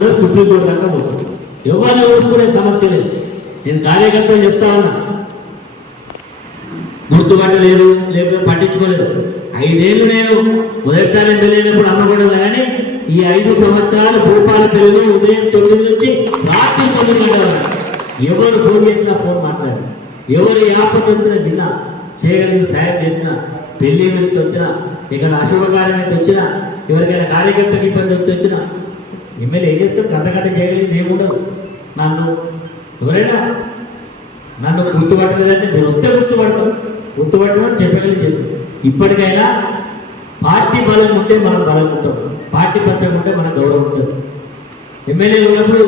Supreme court దాకా పోతుంది. ఎవరిని ఊరుకునే సమస్య లేదు. నేను కార్యకర్తలు చెప్తా ఉన్నా, గుర్తుపట్టలేదు, లేకపోతే పట్టించుకోలేదు. 5 ఏళ్ళు నేను మొదటిసారి వెళ్ళినప్పుడు అమ్మకూడదు, కానీ ఈ 5 సంవత్సరాలు భూపాలపల్లిలో ఉదయం 9 నుంచి రాత్రి 9 గంటలు ఎవరు ఫోన్ చేసినా ఫోన్ మాట్లాడి, ఎవరు యాపతంత్ర విన్నా, చేయగలిగిన సాయం చేసినా, పెళ్లి నుంచి వచ్చినా, ఇక్కడ అశుభకార్యం అయితే వచ్చినా, ఎవరికైనా కార్యకర్తకి ఇబ్బంది వచ్చినా, ఎమ్మెల్యే ఏం చేస్తాడు? గంటగంట చేయగలిగింది ఏముండదు. ఎవరైనా నన్ను గుర్తుపట్టలేదంటే నేను వస్తే గుర్తుపట్టమని చెప్పగలిగి చేస్తాం. ఇప్పటికైనా పార్టీ బలం ఉంటే మనం బలం ఉంటాం, పార్టీ పచ్చం ఉంటే మన గౌరవం ఉంటుంది. ఎమ్మెల్యే ఉన్నప్పుడు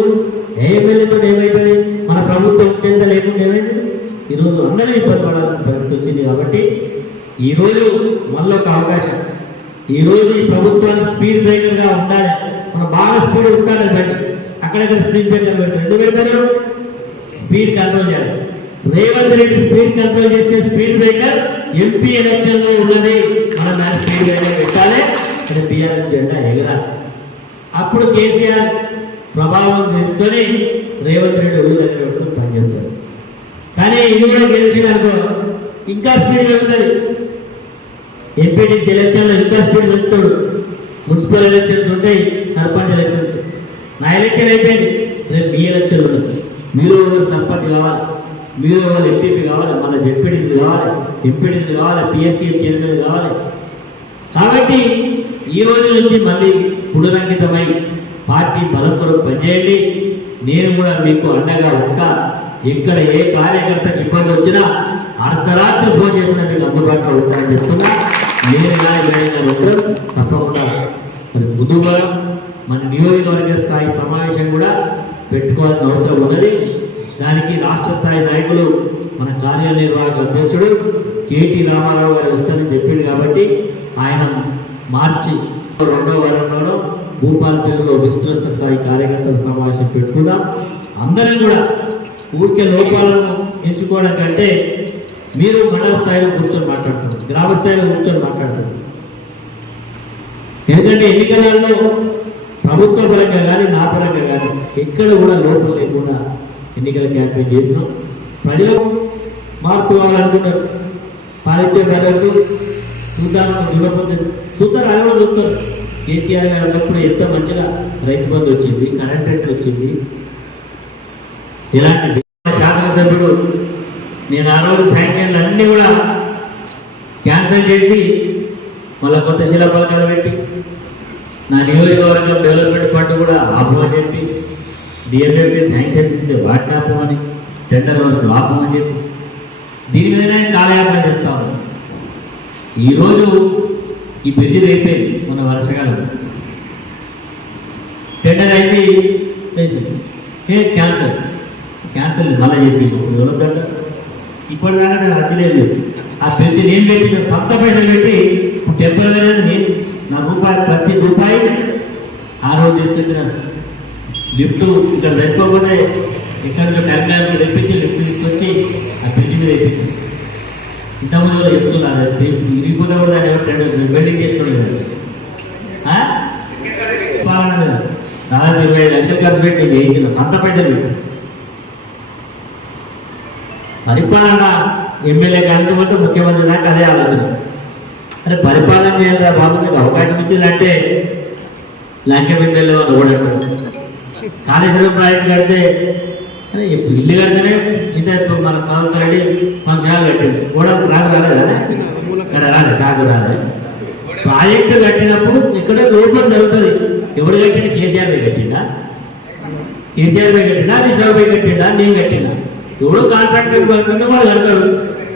ఎమ్మెల్యేతో ఏమవుతుంది? మన ప్రభుత్వం ఉంటే లేకుండా ఏమైంది? ఈరోజు అందరూ ఇబ్బంది పడాల్సిన పరిస్థితి వచ్చింది. కాబట్టి ఈరోజు మళ్ళీ ఒక అవకాశం. ఈరోజు ఈ ప్రభుత్వానికి స్పీడ్ బ్రేకర్గా ఉండాలి. మనం బాగా స్పీడ్ ఉంటాలి బండి, అక్కడక్కడ స్పీడ్ బ్రేకర్ పెడతారు. ఎందుకు పెడతారు? స్పీడ్ కంట్రోల్ చేయాలి. రేవంత్ రెడ్డి స్పీడ్ కంట్రోల్ చేస్తే స్పీడ్ బ్రేకర్ ఎంపీ ఎలక్షన్ లో ఉన్నది. మనం స్పీడ్ బ్రేకర్ పెట్టాలి, అది టీఆర్ఎస్ జెండా ఎగరాలి. అప్పుడు కేసీఆర్ ప్రభావం తెలుసుకొని రేవంత్ రెడ్డి ఒళ్ళు పనిచేస్తాడు. కానీ ఇది కూడా గెలిచింది అనుకో, ఇంకా స్పీడ్ పెరుగుతుంది. ఎంపీటీసీ ఎలక్షన్లో ఇంకా స్పీడ్ పెంచుతాడు. మున్సిపల్ ఎలక్షన్స్ ఉంటాయి, సర్పంచ్ ఎలక్షన్ ఉంటాయి. నా ఎలక్షన్ అయిపోయింది, రేపు మీ ఎలక్షన్ ఉంటుంది. మీరు సర్పంచ్ కావాలి, మీరు ఎంపీపీ కావాలి, మన జెడ్పీటీసీ కావాలి, ఎంపీటీసీ కావాలి, పిఎస్సీ చైర్మన్ కావాలి. కాబట్టి ఈ రోజు నుంచి మళ్ళీ పునరంకితమై పార్టీ బలం కొరకు పనిచేయండి. నేను కూడా మీకు అండగా ఉంటా. ఎక్కడ ఏ కార్యకర్తకి ఇబ్బంది వచ్చినా అర్ధరాత్రి ఫోన్ చేసినా మీకు అందుబాటులో ఉంటానని చెప్తున్నా. నేను తప్పకుండా మరి బుధవారం మన నియోజకవర్గ స్థాయి సమావేశం కూడా పెట్టుకోవాల్సిన అవసరం ఉన్నది. దానికి రాష్ట్ర స్థాయి నాయకులు మన కార్యనిర్వాహక అధ్యక్షుడు కేటీ రామారావు గారు వస్తారని చెప్పింది. కాబట్టి ఆయన మార్చి 2వ వారంలోనూ భూపాలపల్లిలో విస్తృత స్థాయి కార్యకర్తల సమావేశం పెట్టుకుందాం. అందరం కూడా ఊరికే లోపాలను ఎంచుకోవడం కంటే మీరు మండల స్థాయిలో కూర్చొని మాట్లాడతారు, గ్రామ స్థాయిలో కూర్చొని మాట్లాడతారు. ఎందుకంటే ఎన్నికలలో ప్రభుత్వ పరంగా కానీ నా పరంగా కానీ ఎక్కడ కూడా లోపం లేకుండా ఎన్నికల క్యాంపెయిన్ చేసినాం. ప్రజలు మార్పు కావాలనుకుంటారు, పాలించే ప్రజలకు చూద్దాం, చూస్తారు, అది కూడా చూస్తారు. కేసీఆర్ గారు అన్నప్పుడు ఎంత మంచిగా రైతు బంధు వచ్చింది, కరెంట్ రేట్లు వచ్చింది. ఇలాంటి శాసనసభ్యుడు నేను ఆ రోజు సాంక్షన్లు అన్నీ కూడా క్యాన్సిల్ చేసి మళ్ళీ కొత్త శిలాఫలకాలు పెట్టి నా నియోజకవర్గం డెవలప్మెంట్ ఫండ్ కూడా ఆపమని చెప్పి, డిఎంఎఫ్టీ శాంక్షన్స్ ఇస్తే వాటిని ఆపమని, టెండర్ వరకు ఆపమని చెప్పి దీని మీదనే కాలయాపన చేస్తా ఉన్నాను. ఈరోజు ఈ బ్రిడ్జి అయిపోయింది. మన వర్షకాలం టెండర్ అయితే క్యాన్సల్ మళ్ళీ చెప్పి ఎవరొద్దంట. ఇప్పటిదాకా నేను రద్దు లేదు. ఆ బ్రిడ్జి నేను పెట్టిన సొంత పైసలు పెట్టి టెంపరీ నేను నా ప్రతి రూపాయి ఆ రోజు తీసుకొచ్చిన లిఫ్ట్ ఇక్కడ తెచ్చిపోతే ఇక్కడ నుంచి టెంకాయకి తెప్పించి లిఫ్ట్ తీసుకొచ్చి ఆ బ్రిడ్జి మీద తెప్పించి ఇంతకుముందు కూడా చెప్తున్నారు. ఇరిగిపోతే కూడా దాన్ని ఎవరు టెండర్ బిల్డింగ్ చేసుకోలేదు కదా. పాలన మీద దాదాపు 25 లక్షలు ఖర్చు పెట్టి నేను వేయించిన సొంత పైసలు పెట్టి పరిపాలన ఎమ్మెల్యే కాకపోతే ముఖ్యమంత్రి దాకా అదే ఆలోచన. అరే పరిపాలన చేయాలి బాబు, మీకు అవకాశం ఇచ్చిందంటే లంక బిందెల్లో ఓడతారు. కాళేశ్వరం ప్రాజెక్టు కడితే అరే ఇల్లు కడితేనే ఇంత మన సహోదరుడి మన జనాలు కట్టింది. కూడా రాలేదా? ఇక్కడ రాలేదు, కాకు రాలేదు. ప్రాజెక్టు కట్టినప్పుడు ఎక్కడో లోపం జరుగుతుంది. ఎవరు కట్టింది? కేసీఆర్ పై కట్టిండా? కేసీఆర్ పై కట్టిండా? రిషాబ్ పై కట్టిండా? నేను కట్టినా? ఎవడో కాంట్రాక్టర్ కింద వాళ్ళు కడతారు.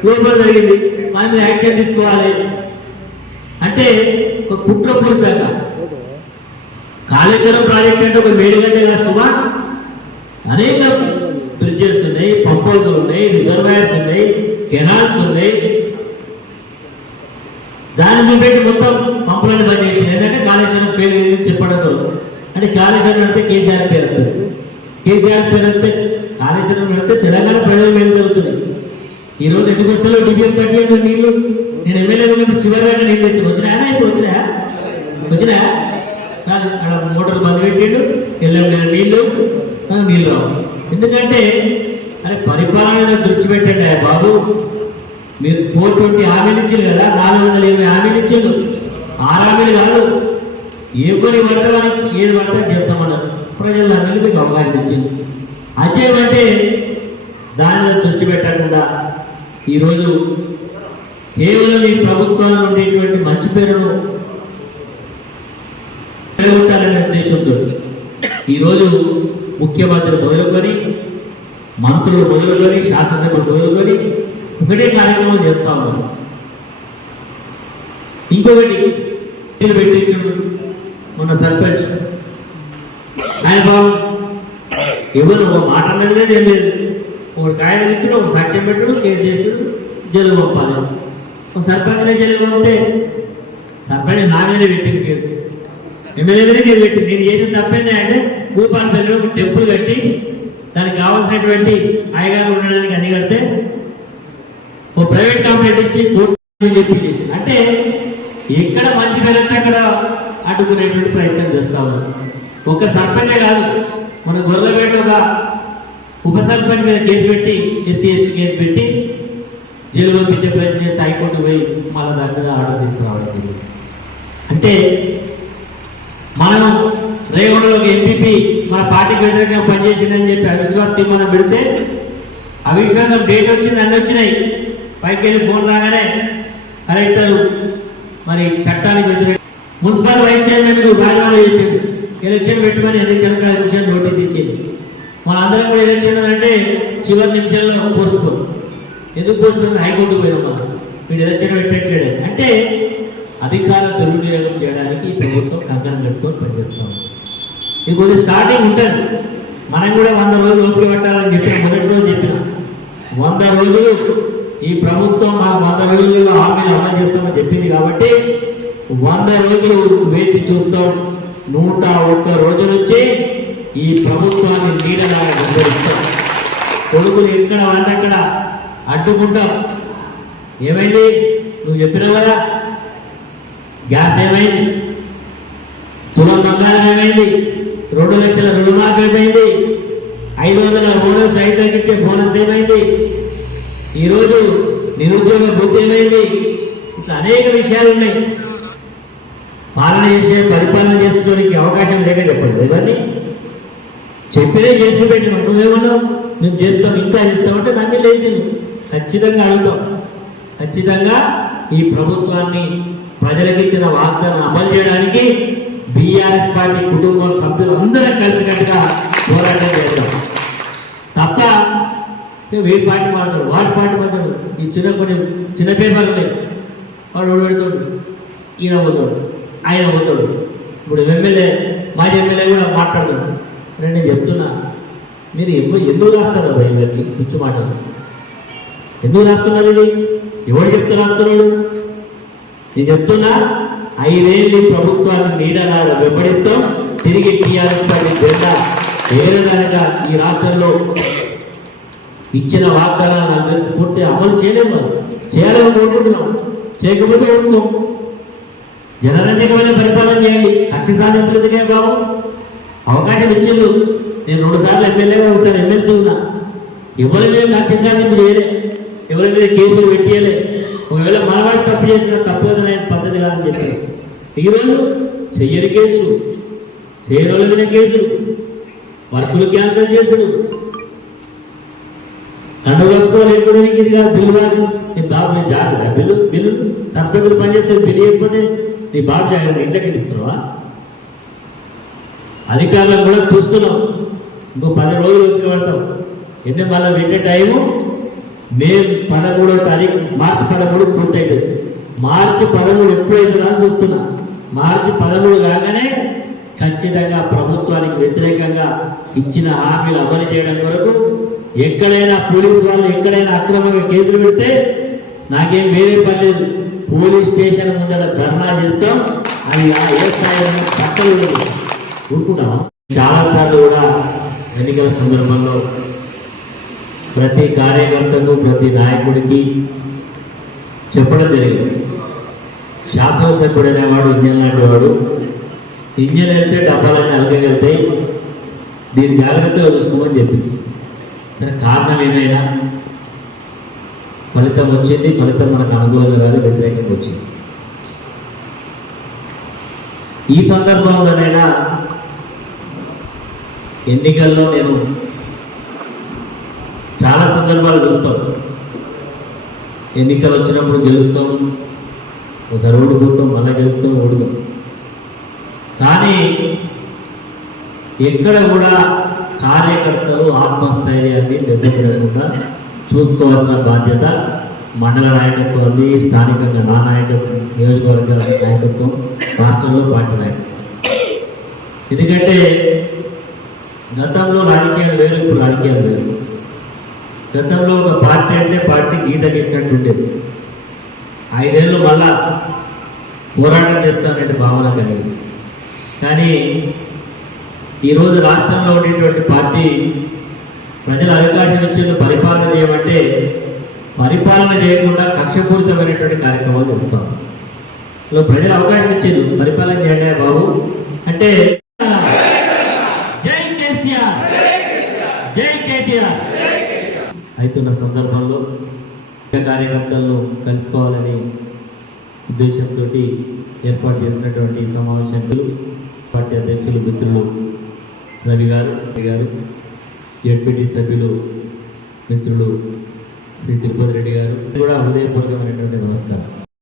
లోపల జరిగింది, మన మీద యాక్షన్ తీసుకోవాలి అంటే ఒక కుట్రపూరితంగా. కాళేశ్వరం ప్రాజెక్ట్ అంటే ఒక మేడిగడ్డ కాసుమా, అనేక బ్రిడ్జెస్ ఉన్నాయి, పంప్ హౌస్లు ఉన్నాయి, రిజర్వాయర్స్ ఉన్నాయి, కెనాల్స్ ఉన్నాయి. దాన్ని చూపెట్టి మొత్తం పంపులను బంద్ చేసింది. ఏంటంటే కాళేశ్వరం ఫెయిల్ అయింది చెప్పడం అంటే కాళేశ్వరం అంటే కేసీఆర్ పేరు వస్తుంది. కేసీఆర్ పేరు వస్తే కాళేశ్వరం పెడితే తెలంగాణ ప్రజల మేలు జరుగుతుంది. ఈరోజు ఎందుకు వస్తాలో డిబిఎం కట్టి నీళ్ళు నేను ఎమ్మెల్యే ఉన్నప్పుడు చివరి దాకా నీళ్ళు తెచ్చి వచ్చినాయా? ఇప్పుడు వచ్చినా కానీ అక్కడ మోటార్ బంద్ పెట్టిండు, ఎల్లం నీళ్ళు రావు. ఎందుకంటే అరే పరిపాలన మీద దృష్టి పెట్టండి బాబు. మీరు 420 హామీలు ఇచ్చారు కదా, 420 హామీలు ఇచ్చారు. 6 హామీలు కాదు, ఎవరి వర్గానికి ఏది వర్గం చేస్తామన్నారు. ప్రజలందరికీ మీకు అవకాశం ఇచ్చింది. అదేమంటే దాని మీద దృష్టి పెట్టకుండా ఈరోజు కేవలం ఈ ప్రభుత్వాలు ఉండేటువంటి మంచి పేరును ఉంటారనే ఉద్దేశంతో ఈరోజు ముఖ్యమంత్రి మొదలుకొని, మంత్రులు మొదలుకొని, శాసనసభ మొదలుకొని ఒకటే కార్యక్రమం చేస్తా ఉన్నారు. ఇంకొకటి పెట్టించుడు మొన్న సర్పంచ్ ఆయన బాబు ఎవరు ఒక మాట అన్నది లేదు, ఏం లేదు. ఒకటి కాయలు ఇచ్చుడు, ఒక సాక్ష్యం పెట్టుడు, కేసు చేసుడు, జైలు పంపాలి. ఒక సర్పంచ్నే జైలు పంపితే సర్పంచ్ నా మీదనే పెట్టింది కేసు, ఎమ్మెల్యేనే కేసు పెట్టింది. నేను చేసిన తప్పేందా అంటే భూపాలపల్లిలో ఒక టెంపుల్ కట్టి దానికి కావాల్సినటువంటి అయ్యగారు ఉండడానికి అన్ని కడితే ఓ ప్రైవేట్ కంప్లైంట్ ఇచ్చి కోర్టు చెప్పి చేసి, అంటే ఎక్కడ మంచి పేరైతే అక్కడ అడ్డుకునేటువంటి ప్రయత్నం చేస్తా ఉన్నారు. ఒక సర్పంచే కాదు, మన గొర్రెలపేట ఒక ఉప సర్పంచ్ మీద కేసు పెట్టి, ఎస్సీ ఎస్టీ కేసు పెట్టి జైలు పంపించే ప్రయత్నం చేసి హైకోర్టు పోయి మళ్ళీ దాని మీద ఆర్డర్ తీసుకురావడం. అంటే మనం రేగొండలో ఒక ఎంపీపీ మన పార్టీకి వ్యతిరేకంగా పనిచేసిందని చెప్పి అవిశ్వాస తీర్మానం పెడితే అవిశ్వాసం డేట్ వచ్చింది, అన్నీ వచ్చినాయి. పైకి వెళ్ళి ఫోన్ రాగానే కలెక్టర్ మరి చట్టానికి వ్యతిరేక మున్సిపల్ వైస్ చైర్మన్ రాజీనామా చేసింది, ఎలక్షన్ పెట్టమని ఎన్నికల కమిషన్ నోటీస్ ఇచ్చింది. మన అందరం కూడా ఎలక్షన్ అంటే చివరి నిమిషాల్లో పోస్ట్ పోన్, ఎందుకు పోస్ట్ పోన్ హైకోర్టు పోయినాం. మనం వీడు ఎలక్షన్ పెట్టట్లేడు అంటే అధికార దుర్వినియోగం చేయడానికి ఈ ప్రభుత్వం కంకణం కట్టుకొని పనిచేస్తాం. ఇది కొద్దిగా స్టార్టింగ్ ఉంటుంది. మనం కూడా 100 రోజులు ఓపిక పట్టాలని చెప్పిన మొదటి రోజు చెప్పిన 100 రోజులు ఈ ప్రభుత్వం మాకు 100 రోజుల్లో హామీలు అమలు చేస్తామని చెప్పింది కాబట్టి 100 రోజులు వేచి చూస్తాం. 101 రోజు నుంచి ఈ ప్రభుత్వాన్ని నీడలాగా గౌరవిస్తాం. కొడుకులు ఎక్కడ అక్కడ అడ్డుకుంటాం. ఏమైంది నువ్వు చెప్పినావు కదా, గ్యాస్ ఏమైంది, తులం బంగారం ఏమైంది, 2 లక్షల రుణమాఫీ ఏమైంది, 500 బోనస్ రైతులకు ఇచ్చే బోనస్ ఏమైంది, ఈరోజు నిరుద్యోగ బుద్ధి ఏమైంది, ఇట్లా అనేక విషయాలు ఉన్నాయి. పాలన చేసే పరిపాలన చేసుకోవడానికి అవకాశం లేక చెప్పలేదు. ఇవన్నీ చెప్పినే చేసి పెట్టిన నువ్వేమన్నావు, మేము చేస్తాం ఇంకా చేస్తామంటే నమ్మి లేదు. ఖచ్చితంగా అడుగుతాం. ఖచ్చితంగా ఈ ప్రభుత్వాన్ని ప్రజలకు ఇచ్చిన వాగ్దానం అమలు చేయడానికి బీఆర్ఎస్ పార్టీ కుటుంబ సభ్యులు అందరం కలిసికట్టుగా పోరాటం చేస్తాం తప్ప వీడి పార్టీ మాడతాడు, వాడి పార్టీ మాడతాడు. ఈ కొన్ని చిన్న పేపర్లు లేవు, వాడు పెడతాడు, ఈయన పోతాడు, ఆయన పోతాడు. ఇప్పుడు ఎమ్మెల్యే మాజీ ఎమ్మెల్యే కూడా మాట్లాడతాడు. నేను చెప్తున్నా, మీరు ఎందుకు రాస్తారు ఇవన్నీ పిచ్చి మాటలు? ఎందుకు రాస్తున్నారు? ఇది ఎవరు చెప్తూ రాస్తున్నాడు? నేను చెప్తున్నా, 5 ఏళ్ళు ప్రభుత్వాన్ని నీడలాగా వెంబడిస్తాం. తిరిగి టీఆర్ఎస్ పార్టీ జెండా ఏదైనా ఈ రాష్ట్రంలో ఇచ్చిన వాగ్దానాలు నాకు తెలిసి పూర్తి అమలు చేయలేము. చేయాలని కోరుకుంటున్నాం, చేయకపోతే కోరుకుంటాం. జనరంజకమైన పరిపాలన చేయండి. కక్ష సాధింపులకే బాబు అవకాశం ఇచ్చిండు. నేను 2 సార్లు ఎమ్మెల్యేగా, ఒకసారి ఎమ్మెల్సీ ఉన్నా. ఎవరి మీద కక్ష సాధింపు చేయలే, ఎవరి మీద కేసులు పెట్టేయలే. ఒకవేళ మనవాడు తప్పు చేసిన తప్పు కదా పద్ధతి కాదని చెప్పారు. ఈరోజు చెయ్యని కేసులు, చేయని మీద కేసులు, వర్కులు క్యాన్సిల్ చేసుడు, కండుగప్పుకోలేకపోతే ఇది కాదు బిల్లు కాదు. నీ బాబు నేను జాగ్రత్త బిల్లు సర్పంచులు పనిచేస్తే బిల్లు ఇవ్వకపోతే నీ బాబు జాగ్రత్త ఇంట్లోకి ఇస్తున్నావా? అధికారులను కూడా చూస్తున్నాం. ఇంకో 10 రోజులు పడతాం. ఎన్ని మళ్ళీ పెట్టే టైము మే 13వ తారీఖు, మార్చి 13 పూర్తవుతుంది. మార్చి 13 ఎప్పుడైతుందా అని చూస్తున్నా. మార్చి 13 కాగానే ఖచ్చితంగా ప్రభుత్వానికి వ్యతిరేకంగా ఇచ్చిన హామీలు అమలు చేయడం కొరకు ఎక్కడైనా పోలీసు వాళ్ళు ఎక్కడైనా అక్రమంగా కేసులు పెడితే నాకేం వేరే పని లేదు, పోలీస్ స్టేషన్ ముందర ధర్నా చేస్తాం. అది ఏ స్థాయిలో పక్కలు ఊరుకుంటాం. చాలాసార్లు కూడా ఎన్నికల సందర్భంలో ప్రతి కార్యకర్తకు, ప్రతి నాయకుడికి చెప్పడం జరిగింది. శాసనసభ్యుడు అనేవాడు ఇంజన్ లాంటి వాడు, ఇంజన్ వెళ్తే డబ్బాలన్నీ అలగగలుగుతాయి, దీన్ని జాగ్రత్తగా చూసుకోమని చెప్పింది. సరే, కారణం ఏమైనా ఫలితం వచ్చింది, ఫలితం మనకు అనుకూలంగా కాదు, వ్యతిరేకంగా వచ్చింది. ఈ సందర్భంలోనైనా ఎన్నికల్లో నేను చాలా సందర్భాలు చూస్తాం. ఎన్నికలు వచ్చినప్పుడు గెలుస్తాం, ఒకసారి ఓడిపోతాం, మళ్ళీ గెలుస్తాం, ఓడుతాం. కానీ ఎక్కడ కూడా కార్యకర్తలు ఆత్మస్థైర్యాన్ని దెబ్బతినకుండా చూసుకోవాల్సిన బాధ్యత మండల నాయకత్వం ఉంది, స్థానికంగా నా నాయకత్వం, నియోజకవర్గ నాయకత్వం, రాష్ట్రంలో పార్టీ నాయకత్వం. ఎందుకంటే గతంలో రాజకీయాలు వేరు, ఇప్పుడు రాజకీయాలు వేరు. గతంలో ఒక పార్టీ అంటే పార్టీ గీత గీసినట్టు ఉండేది. 5 ఏళ్ళు మళ్ళా పోరాటం చేస్తామనే భావన కలిగింది. కానీ ఈరోజు రాష్ట్రంలో ఉండేటువంటి పార్టీ ప్రజల అధికారం ఇచ్చిన పరిపాలన చేయమంటే పరిపాలన చేయకుండా కక్షపూరితమైనటువంటి కార్యక్రమాలు చేస్తాం. ప్రజలు అవకాశం ఇచ్చారు, పరిపాలన చేయండి బాబు అంటే జై కేసీఆర్, జై కేటీఆర్ అవుతున్న సందర్భంలో కార్యకర్తలను కలుసుకోవాలని ఉద్దేశంతో ఏర్పాటు చేసినటువంటి సమావేశాలు పార్టీ అధ్యక్షులు మిత్రులు రవి గారు, జెడ్పీటీ సభ్యులు మిత్రులు శ్రీ తిరుపతి రెడ్డి గారు కూడా హృదయపూర్వకమైనటువంటి నమస్కారం.